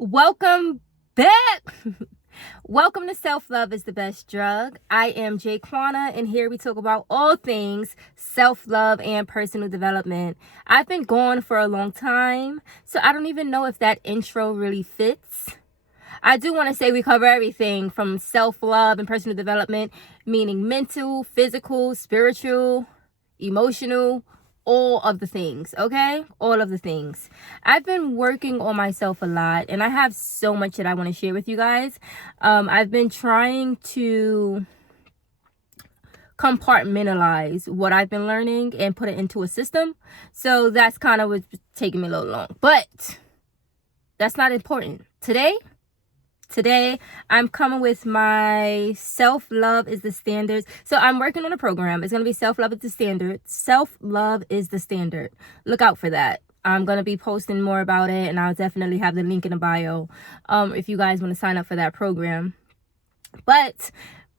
Welcome back. Welcome to Self-Love is the Best Drug. I am Jaquana, and here we talk about all things self-love and personal development. I've been gone for a long time, so I don't even know if that intro really fits. I do want to say we cover everything from self-love and personal development, meaning mental, physical, spiritual, emotional, all of the things, okay? All of the things. I've been working on myself a lot, and I have so much that I want to share with you guys. I've been trying to compartmentalize what I've been learning and put it into a system. So that's kind of what's taking me a little long. But that's not important. Today, I'm coming with my self-love is the standards. So I'm working on a program. It's going to be self-love is the standard. Self-love is the standard. Look out for that. I'm going to be posting more about it, and I'll definitely have the link in the bio if you guys want to sign up for that program. But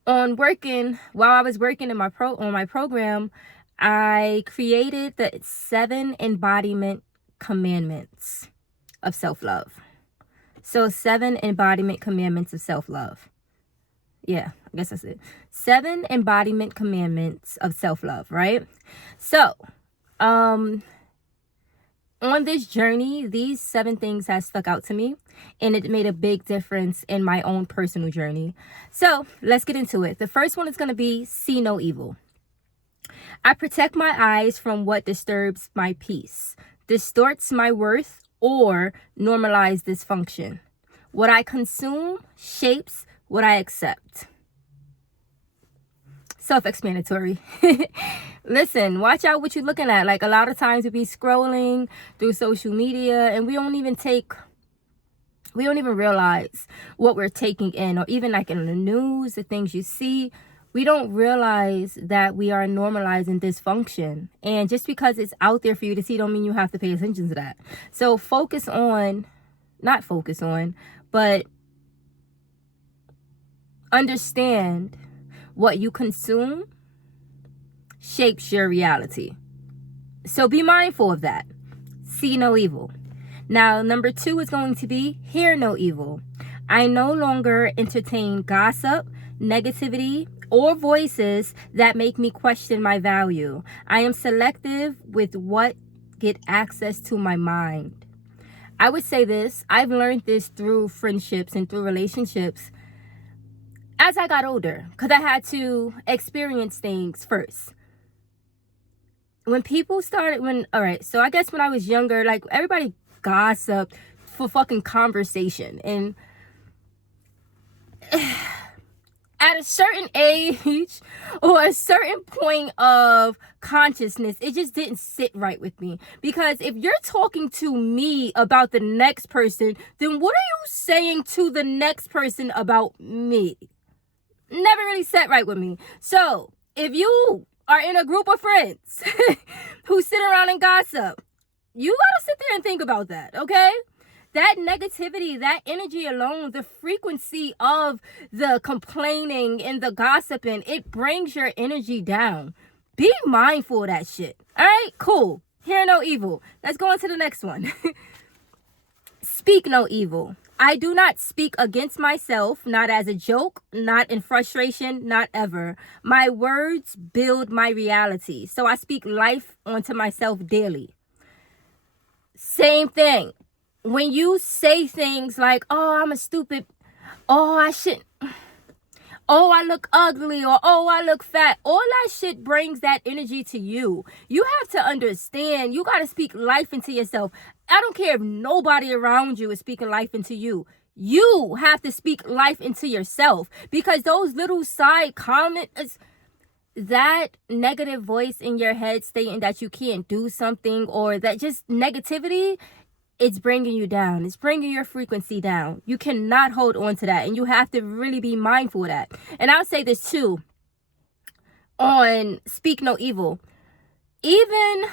while I was working on my program, I created the 7 embodiment commandments of self-love. So 7 embodiment commandments of self-love. Yeah, I guess that's it. 7 embodiment commandments of self-love, right? So, on this journey, these 7 things have stuck out to me, and it made a big difference in my own personal journey. So, let's get into it. The first one is going to be see no evil. I protect my eyes from what disturbs my peace, distorts my worth, or normalize dysfunction. What I consume shapes what I accept. Self-explanatory. Listen, watch out what you're looking at. Like, a lot of times we be scrolling through social media, and we don't even realize what we're taking in, or even like in the news, the things you see. We don't realize that we are normalizing dysfunction. And just because it's out there for you to see don't mean you have to pay attention to that. So but understand what you consume shapes your reality. So be mindful of that. See no evil. Now, number 2 is going to be hear no evil. I no longer entertain gossip, negativity, or voices that make me question my value. I am selective with what get access to my mind. I would say this, I've learned this through friendships and through relationships as I got older, because I had to experience things first. So I guess when I was younger, like, everybody gossiped for fucking conversation. And at a certain age or a certain point of consciousness, it just didn't sit right with me. Because if you're talking to me about the next person, then what are you saying to the next person about me? Never really sat right with me. So if you are in a group of friends who sit around and gossip, you gotta sit there and think about that, okay? That negativity, that energy alone, the frequency of the complaining and the gossiping, it brings your energy down. Be mindful of that shit. All right, cool. Hear no evil. Let's go on to the next one. Speak no evil. I do not speak against myself, not as a joke, not in frustration, not ever. My words build my reality. So I speak life onto myself daily. Same thing. When you say things like, oh, I'm a stupid, oh, I shouldn't, oh, I look ugly, or oh, I look fat, all that shit brings that energy to you. You have to understand, you got to speak life into yourself. I don't care if nobody around you is speaking life into you. You have to speak life into yourself, because those little side comments, that negative voice in your head stating that you can't do something, or that just negativity, it's bringing you down. It's bringing your frequency down. You cannot hold on to that. And you have to really be mindful of that. And I'll say this too on speak no evil. Even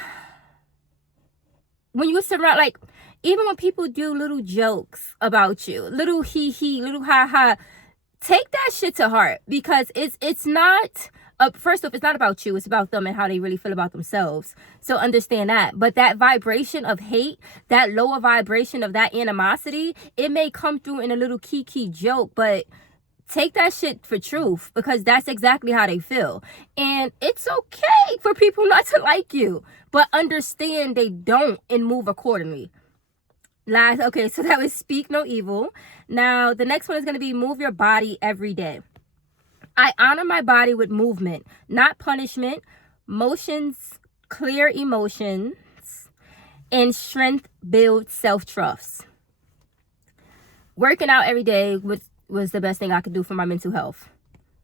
when you surround, like, even when people do little jokes about you, little hee hee, little ha ha, take that shit to heart, because it's not First off, it's not about you, it's about them and how they really feel about themselves. So understand that. But that vibration of hate, that lower vibration of that animosity, it may come through in a little kiki joke, but take that shit for truth, because that's exactly how they feel. And it's okay for people not to like you, but understand they don't and move accordingly. Okay, so that was speak no evil. Now, the next one is going to be move your body every day. I honor my body with movement, not punishment. Motions clear emotions, and strength builds self-trust. Working out every day was the best thing I could do for my mental health.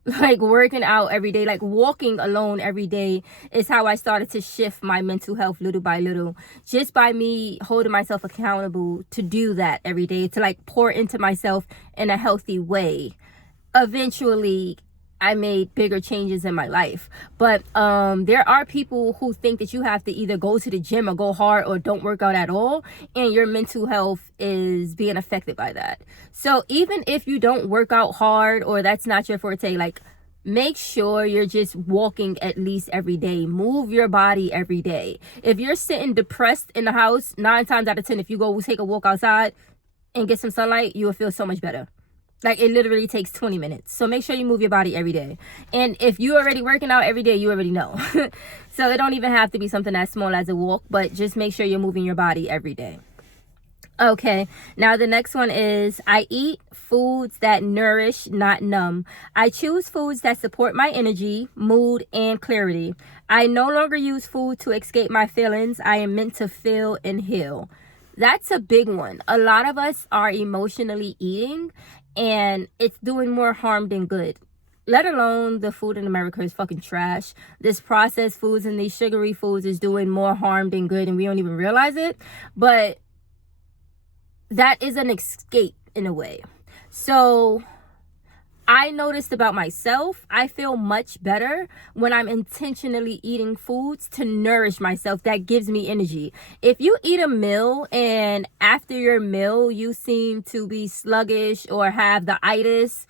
Like working out every day, like walking alone every day is how I started to shift my mental health little by little, just by me holding myself accountable to do that every day, to like pour into myself in a healthy way. Eventually I made bigger changes in my life. But there are people who think that you have to either go to the gym or go hard or don't work out at all, and your mental health is being affected by that. So even if you don't work out hard or that's not your forte, like make sure you're just walking at least every day. Move your body every day. If you're sitting depressed in the house, 9 times out of 10, if you go take a walk outside and get some sunlight, you will feel so much better. Like it literally takes 20 minutes. So make sure you move your body every day. And if you already working out every day, you already know. So it don't even have to be something as small as a walk, but just make sure you're moving your body every day. Okay, now the next one is I eat foods that nourish, not numb. I choose foods that support my energy, mood, and clarity. I no longer use food to escape my feelings. I am meant to feel and heal. That's a big one. A lot of us are emotionally eating, and it's doing more harm than good. Let alone the food in America is fucking trash. This processed foods and these sugary foods is doing more harm than good, and we don't even realize it. But that is an escape in a way. So I noticed about myself, I feel much better when I'm intentionally eating foods to nourish myself. That gives me energy. If you eat a meal and after your meal you seem to be sluggish or have the itis,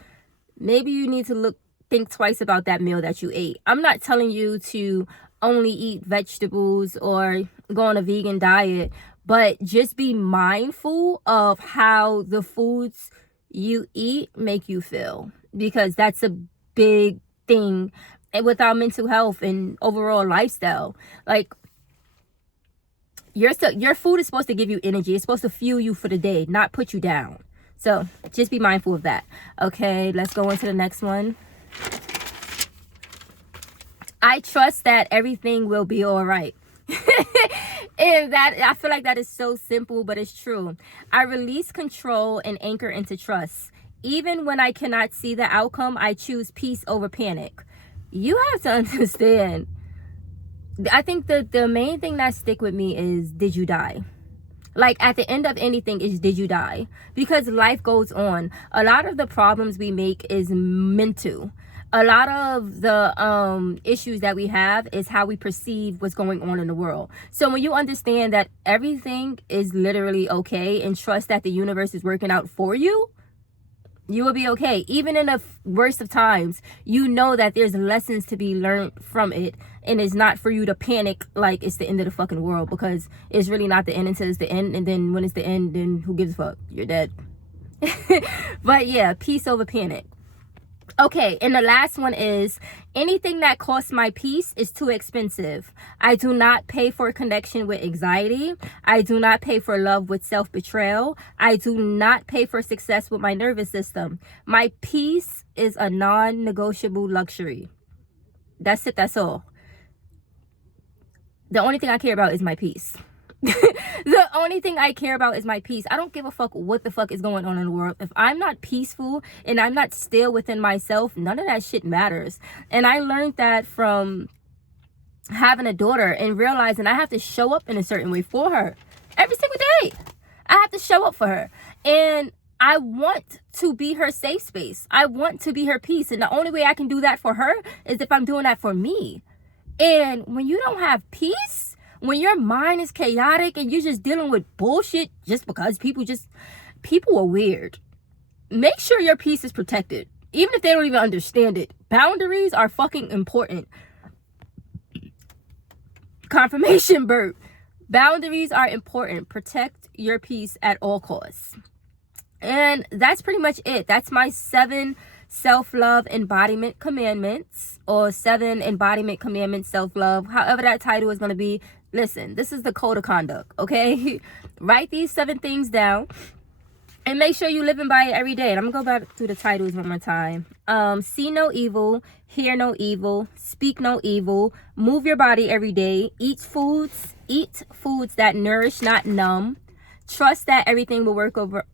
maybe you need to think twice about that meal that you ate. I'm not telling you to only eat vegetables or go on a vegan diet, but just be mindful of how the foods you eat make you feel, because that's a big thing with our mental health and overall lifestyle. Like your food is supposed to give you energy. It's supposed to fuel you for the day, not put you down. So just be mindful of that. Okay, let's go on to the next one. I trust that everything will be all right. And that, I feel like that is so simple, but it's true. I release control and anchor into trust. Even when I cannot see the outcome, I choose peace over panic. You have to understand. I think the main thing that stick with me is, did you die? Like at the end of anything is, did you die? Because life goes on. A lot of the problems we make is mental. A lot of the issues that we have is how we perceive what's going on in the world. So when you understand that everything is literally okay and trust that the universe is working out for you, you will be okay. Even in the worst of times, you know that there's lessons to be learned from it. And it's not for you to panic like it's the end of the fucking world, because it's really not the end until it's the end. And then when it's the end, then who gives a fuck? You're dead. But yeah, peace over panic. Okay, and the last one is, anything that costs my peace is too expensive. I do not pay for connection with anxiety. I do not pay for love with self-betrayal. I do not pay for success with my nervous system. My peace is a non-negotiable luxury. That's it, that's all. The only thing I care about is my peace. The only thing I care about is my peace. I don't give a fuck what the fuck is going on in the world. If I'm not peaceful and I'm not still within myself, none of that shit matters. And I learned that from having a daughter and realizing I have to show up in a certain way for her every single day. I have to show up for her. And I want to be her safe space. I want to be her peace. And the only way I can do that for her is if I'm doing that for me. And when you don't have peace, when your mind is chaotic and you're just dealing with bullshit just because people are weird, make sure your peace is protected. even if they don't even understand it, boundaries are fucking important. Confirmation, Bert. Boundaries are important. Protect your peace at all costs. And that's pretty much it. That's my 7 self-love embodiment commandments, or 7 embodiment commandments, self-love, however that title is going to be. Listen, this is the code of conduct, okay? Write these 7 things down and make sure you're living by it every day. And I'm going to go back through the titles one more time. See no evil, hear no evil, speak no evil, move your body every day, eat foods that nourish, not numb, trust that everything will work over.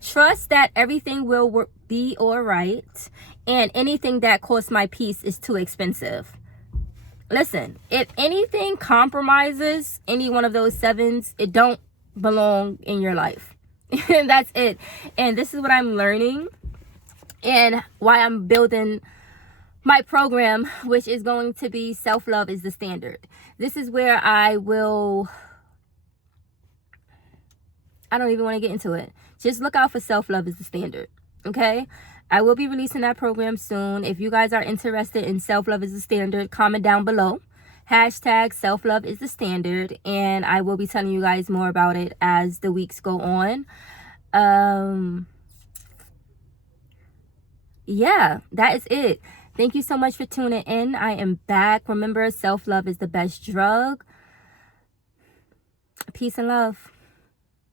Trust that everything will be all right, and anything that costs my peace is too expensive. Listen, if anything compromises any one of those 7s, it don't belong in your life. And that's it. And this is what I'm learning and why I'm building my program, which is going to be Self-Love is the Standard. This is where I don't even want to get into it. Just look out for Self-Love is the Standard. Okay? I will be releasing that program soon. If you guys are interested in Self-Love is the Standard, comment down below. Hashtag Self-Love is the Standard. And I will be telling you guys more about it as the weeks go on. Yeah, that is it. Thank you so much for tuning in. I am back. Remember, self-love is the best drug. Peace and love.